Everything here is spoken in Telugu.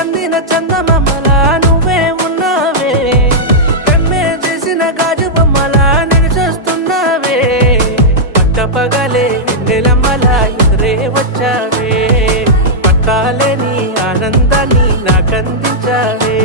అందిన చందమామలా నువ్వే ఉన్నావే, కమ్మే చేసిన గాజు బొమ్మలా నిలిచొస్తున్నావే, పట్టపగలే వెన్నెలమ్మలా ఎదురే వచ్చావే, పట్టాలేని ఆనందాన్ని నాకందించావే.